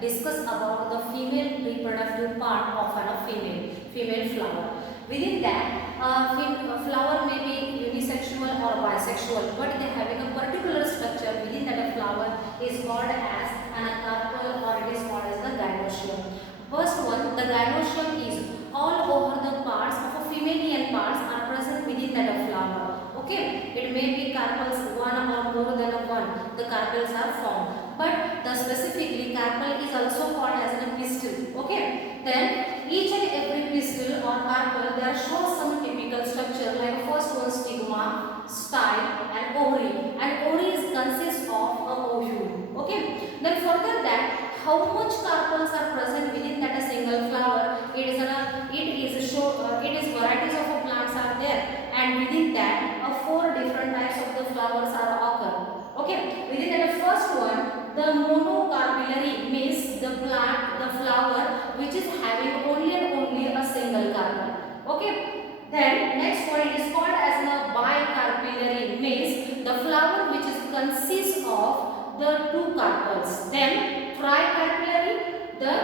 discuss about the female reproductive part of a female flower. Within that, flower may be unisexual or bisexual, but they having a particular structure within that a flower is called as an carpel, or it is called as the gynoecium. First one, the gynoecium is all over the parts of a female parts are present within that a flower. Okay, it may be carpels one or more than one. The carpels are formed, but the specifically carpel is also called as a pistil. Okay, then each and every pistil or carpel there shows some typical structure, like first one stigma, style, and ovary. And ovary is consists of a ovule. Okay, then further that how much carpels are present within that a single flower? It is varieties of plants are there, and within that 4 different types of the flowers are occur. Okay, within that first one, the monocarpellary means the flower which is having only a single carpel. Okay, then next one is called as the bicarpellary means the flower which is consists of the 2 carpels. Then tricarpellary, the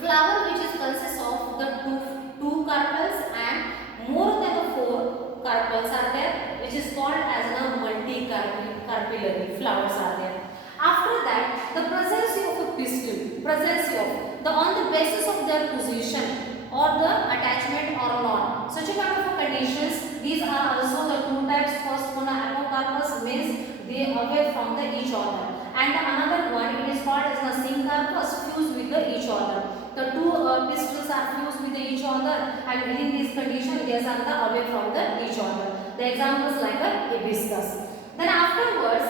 flower which is consists of the two carpels and more than the 4 carpels are there, which is called as a multicarpellary flowers are there. After that, the presence of a pistil, on the basis of their position or the attachment or not. Such a kind of conditions, these are also the 2 types. First one, apocarpus means they away from each other, and another one it is called as the syncarpus fused with each other. The 2 pistils are fused with each other, and within this condition they are away from each other. The examples like a hibiscus. Then afterwards,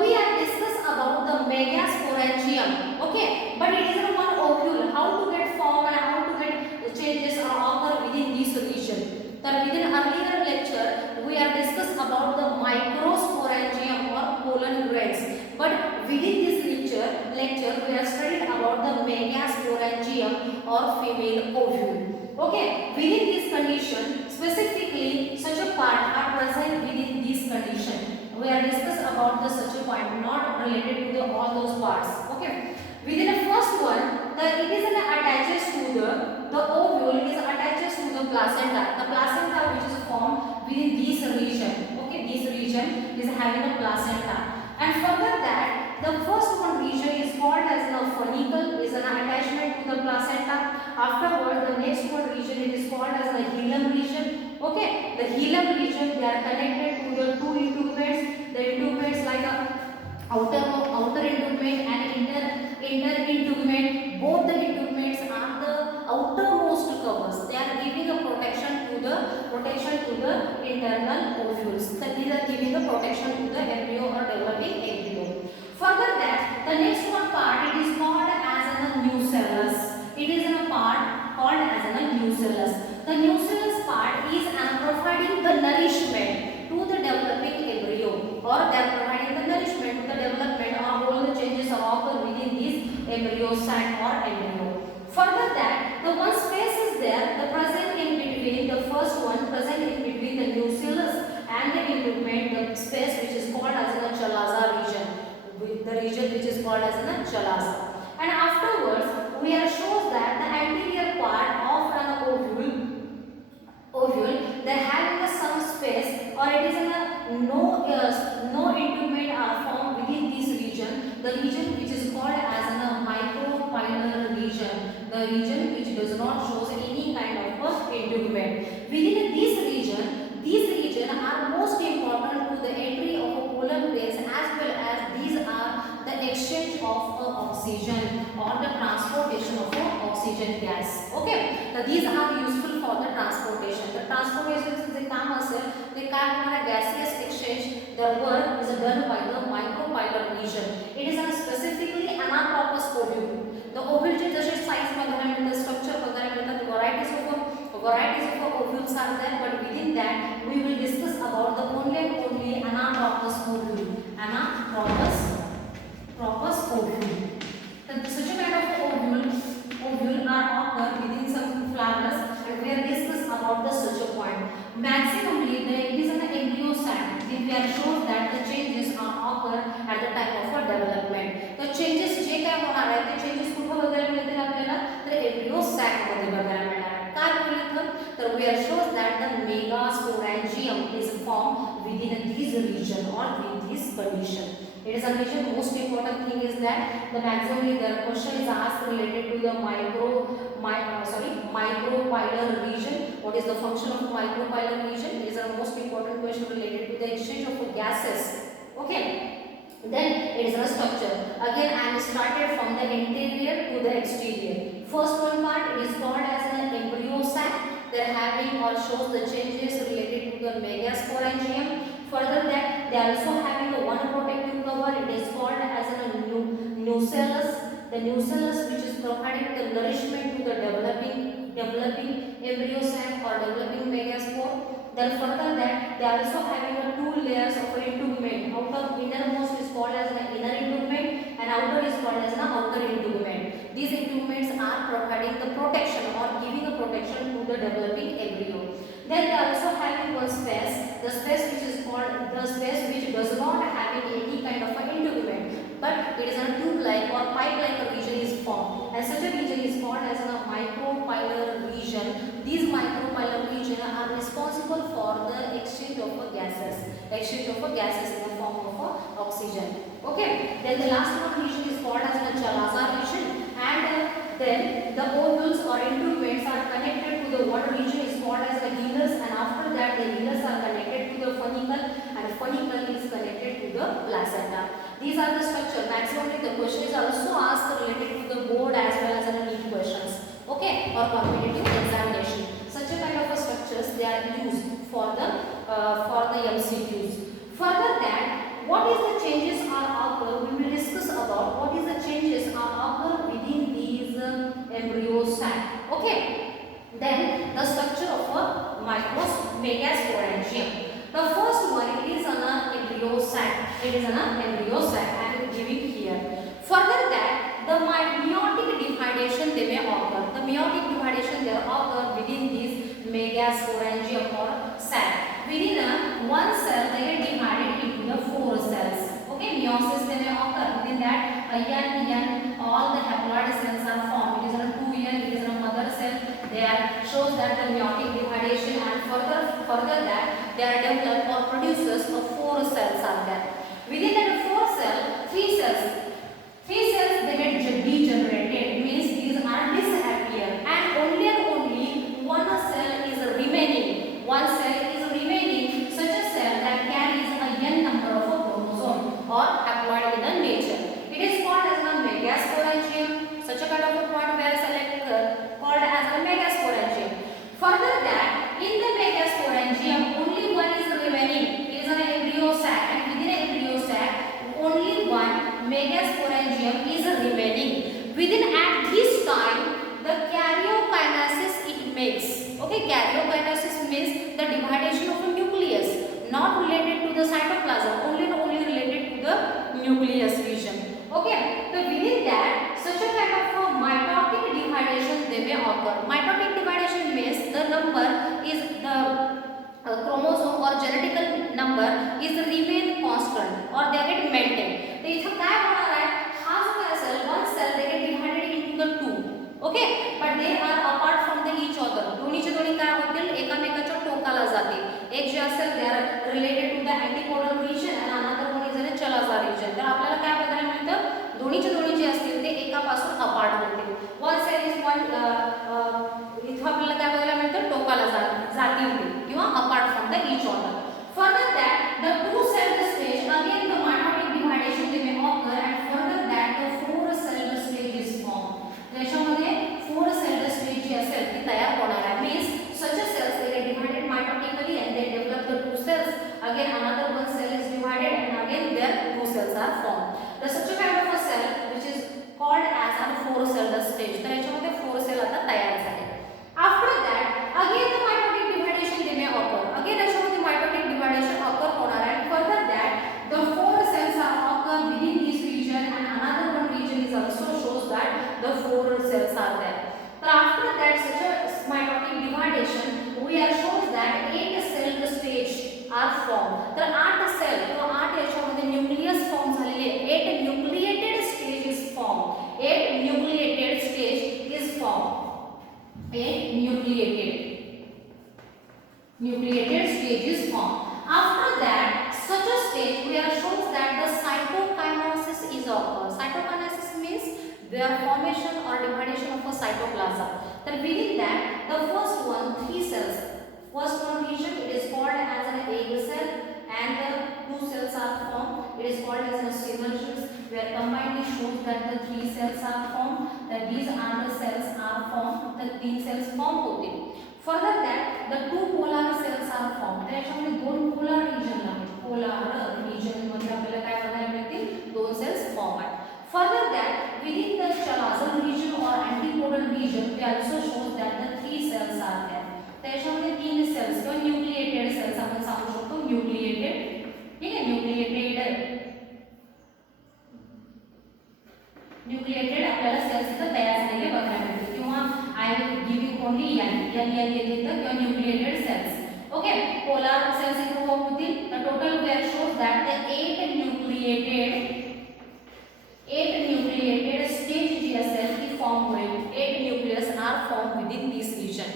we are discuss about the megasporangium. Okay, but it is a one ovule. How to get form and how to get changes or occur within this region. Then within earlier lecture, we are discuss about the microsporangium or pollen grains. But within this lecture we are studied about the megasporangium or female ovule. Okay, within this condition, specifically such a part are present within this condition. We are discuss about the such a point, not related to all those parts. Okay, within the first one, it is attaches to the ovule is attaches to the placenta. The placenta which is formed within this region. Okay, this region is having a placenta. And further that, the first one region is called as the funicle, is an attachment to the placenta. Afterwards, the next one region it is called as the hilum region. Okay, the hilum region they are connected to the 2 integuments. The integuments like a outer integument and inner integument. Both the integuments are the outermost covers. They are giving a protection to the internal ovules. So these are giving a protection to the embryo or developing embryo. Further that, the next one part it is called as a nucellus. It is a part called as a nucellus. The nucellus part is providing the nourishment to the developing embryo, or they are providing the nourishment to the development of all the changes occur within this embryo sac or embryo. Further that, the one space is there, the present in between, the first one present in between the nucellus and the integument, the space which is called as the chalaza region. The region which is called as the chalaza. And afterwards, we are shows that the anterior part of an ovule, they having some space, or it is no integument are formed within this region. The region which is called as a micropylar region. The region which does not shows any kind of integument. Within this region are most important to the entry of pollen grains, as well as these are the exchange of oxygen or the transportation of oxygen gas. Okay, now these are useful for the transportation. The transportation is the gaseous exchange. The work is done by the micropylar region. It is specifically anatropous ovule. The ovule जसे size वगैरह the structure वगैरह the varieties of ovules are there, but within that we will discuss about the only anatropous ovule. Anatropous ovule. Such a kind of ovule are occur within some flowers, and we are discuss about the such a point. Maximally, it is an embryo sac. We are shown that the changes are occur at the time of development. The changes जे काय होणार आहे ते changes sac मध्ये बघायला मिळणार आहे. काय बोलले तर we are shows that the megasporangium is formed within this region or with this condition. It is a region. Most important thing is that the maximally the question is asked related to the micropylar region. What is the function of micropylar region? It is a most important question related to the exchange of gases. Okay. Then it is a structure. Again I am started from the interior to the exterior. First one part is called as an embryo sac. They are having or shows the changes related to the megasporangium. Further that they are also having a one protective cover. It is called as a nucellus. The nucellus which is providing the nourishment to the developing embryo sac or developing megaspore. Then further that they are also having a two layers of integument. Outer innermost is called as an inner integument and outer is called as an outer integument. These integuments are providing the protection or giving a protection to the developing embryo. Then they are also having one space, the space which is called the space which does not having any kind of an integument, but it is a tube-like or pipe-like region is formed, and such a region is called as a micropylar region. These micropylar region are responsible for the exchange of gases in the form of oxygen. Okay. Then the last one region is called as the Chalazar region, and then the ovules or integuments are connected to the water region is called as the hilus, and after that the hilus are connected to the funicle, and funicle is connected to the placenta. These are the structure. Maximally the question is also asked related to the board as well as the NEET questions. Okay, or competitive examination. Such a kind of structures they are used for the MCQs. Further that what is the changes are occur, we will discuss about what is the changes are occur within these embryo sac. Okay. Then the structure of a megasporangium. The first one it is an embryo sac. It is an embryo sac I am giving here. Further that the meiotic dividation they may occur. The meiotic dividation they occur within these megasporangium or sac. Within one cell they get divided into the 4 cells. Okay, meiosis they may occur. Within that n all the haploid cells are formed. It is a 2n. It is a mother cell. There shows that the meiotic dividation, and further that there are developed or produces of 4 cells are there. Within that 4 cell, 3 cells they get degenerated, means these are disappear, and only one cell is remaining. One cell is remaining, such a cell that carries a n number of a chromosome or haploid in the nature. It is called as a megasporangium. Such a kind of a point where called as a megasporangium. Further that in the megasporangium only one is remaining. It is an embryo sac, and within an embryo sac only one megasporangium is remaining. Within at this time the karyokinesis it makes. Okay, karyokinesis means the dividation of a nucleus, not related to the cytoplasm, only related to the nucleus region. Okay, so within that such a kind of a mitotic dividation they may occur. Mitotic dividation means the number is the chromosome or genetical number is remain constant or they get maintained. तो इथं काय होणार आहे, हा जो काय असेल one cell they get divided into the 2. Okay, but they are apart from the each other. दोन्हीचे दोन्ही काय होतील, एकामेकाच्या टोकाला जातील. एक जे असेल they are related to the antipodal region and another one is in Chalazar region. तर आपल्याला काय बघायला मिळतं, दोन्हीचे दोन्ही जे असतील ते एकापासून अपार्ट होतील. वन सेल इज वन इथं आपल्याला काय बघायला मिळतं, टोकाला जातील किंवा apart from the each other. Further that the 2-celled stage again the mitotic dividation they may occur, and further that the 4-celled stage is formed. त्याच्यामध्ये 4-celled stage जी असेल ती तयार होणार आहे. Means such a cells they get divided mitotically and they develop the 2 cells. Again another 1 cell is divided and again their 2 cells are formed. The such a kind of a cell which is called as a 4-celled stage. तर याच्यामध्ये 4 cell आता तयार झाले. After that again the mitotic dividation they may occur. Again याच्यामध्ये mitotic dividation occur होणार आहे. Further that the 4 cells are occur within this region and another one region is also shows that the 4 cells are there. So after that such a mitotic dividation we are shows that 8-celled stage are formed. तर 8 cell किंवा 8 याच्यामध्ये nucleus form झालेले 8 nucleated stage is formed. 8 nucleated stage is formed. nucleated stage is formed. After that, such a stage where shows that the cytokinesis is occurs. Cytokinesis means the formation or dividation of a cytoplasm. Then within that, the first one, 3 cells. First one region, it is called as an egg cell, and the 2 cells are formed. It is called as a synergies, where combined it shows that the 3 cells are formed. That these are the cells are formed. The 3 cells form होते. Further that the 2 polar cells are formed. त्याच्यामध्ये 2 polar region आहेत. Polar region मध्ये आपल्याला काय बघायला मिळतील? 2 cells form आहेत. Further that within the chalazal region or antipodal region, we also shows that the 3 cells are there. त्याच्यामध्ये 3 cells किंवा न्यूक्लिएटेड cells आपण सांगू शकतो. न्यूक्लिएटेड, ठीक आहे, न्यूक्लिएटेड आपल्याला cells इथं तयार झालेले बघायला मिळतील. किंवा I will give you only N येते तर किंवा nucleated cells. Okay, polar cells इथं होतील. The total we shows that the 8 nucleated stage जी असेल ती form होईल. 8 nucleus are formed within this region.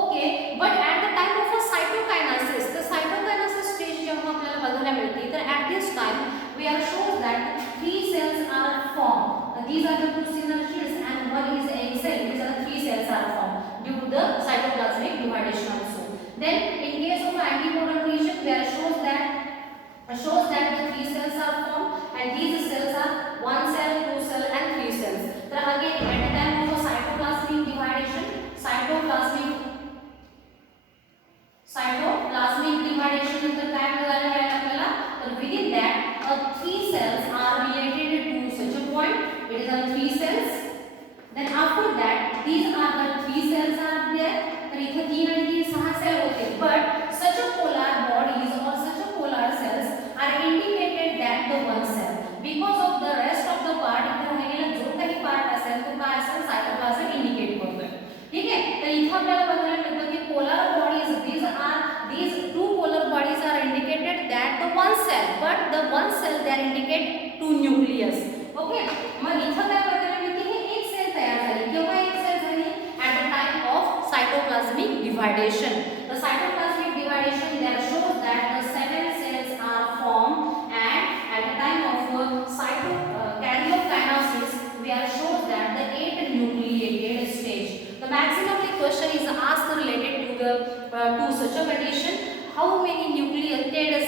Okay, but at the time of a cytokinesis, the cytokinesis stage जेव्हा आपल्याला बघायला मिळते तर at this time we are shows that 3 cells are formed. These are the 2 synergies and 1 is egg cell. These are the 3 cells are formed due to the cytoplasmic division also. Then in case of antipodal region, where shows that the 3 cells are formed and these cells are 1 cell, 2 cell and 3 cells. So again at the time of a cytoplasmic division, नंतर काय बघायला मिळेल आपल्याला तर within that 3 cells are related to such a point. It is a 3 cells. Then after that these are the 3 cells are there. तर इथे 3 आणि 3 6 cell होते. But such a polar bodies or such a polar cells are indicated that the 1 cell because of the rest of the part इथे राहिलेला जो काही part असेल तो काय असेल सायटोप्लाझम इंडिकेट करतोय. ठीक आहे, तर इथे आपल्याला बघायला मिळतं की polar bodies these 2 polar bodies are indicated that the 1 cell, but the 1 cell they are indicate 2 nucleus. Okay, मग इथे काय बघायला मिळते की एक सेल तयार झाली. केव्हा एक सेल झाली? at the time of cytoplasmic dividation. The cytoplasmic dividation there shows that the 7 cells are formed, and at the time of karyokinesis we are shows that the 8 nucleated stage. The maximally question is asked related to such a condition. How many nucleated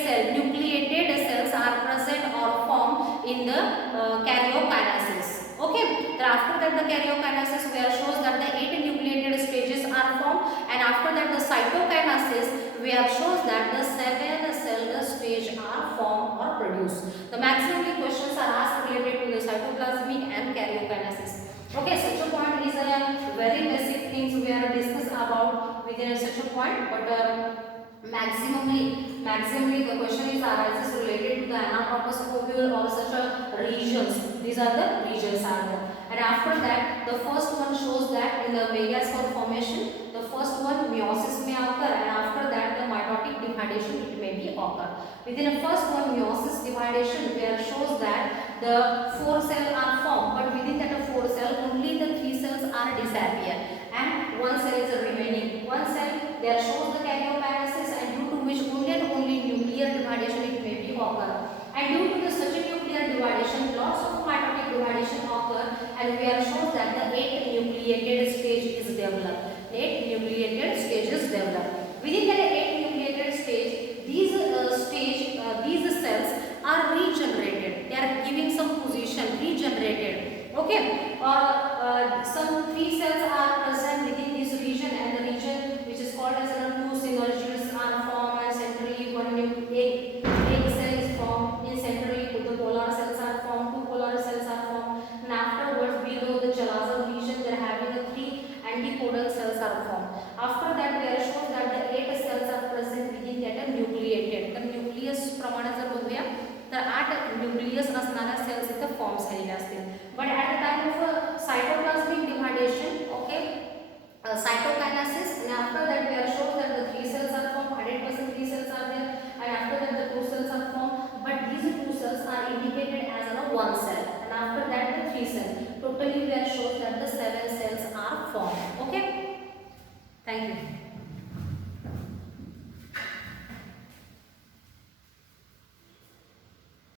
cells are present or formed in the karyokinesis? Okay, then after that the karyokinesis where shows that the 8 nucleated stages are formed, and after that the cytokinesis where shows that the 7 cell stage are formed or produced. The maximally questions are asked related to the cytoplasmic and karyokinesis. Okay, such a point is a very basic things we are discuss about within such a point, but maximally the question is arises related to the anapropos ovule or such a regions. These are the regions are there. And after that the first one shows that in the megaspore formation the first one meiosis may occur, and after that the mitotic dividation it may be occur. Within the first one meiosis dividation where shows that the 4 cells are formed, but within that 4 cells only the 3 cells are disappear and 1 cell is remaining. 1 cell there shows the karyokinesis, and due to which only nuclear dividation it may be occur, and due to the such a nuclear dividation lots of mitotic dividation occur, and we are shown that the 8 nucleated stage is developed. 8 nucleated stages develop. Within that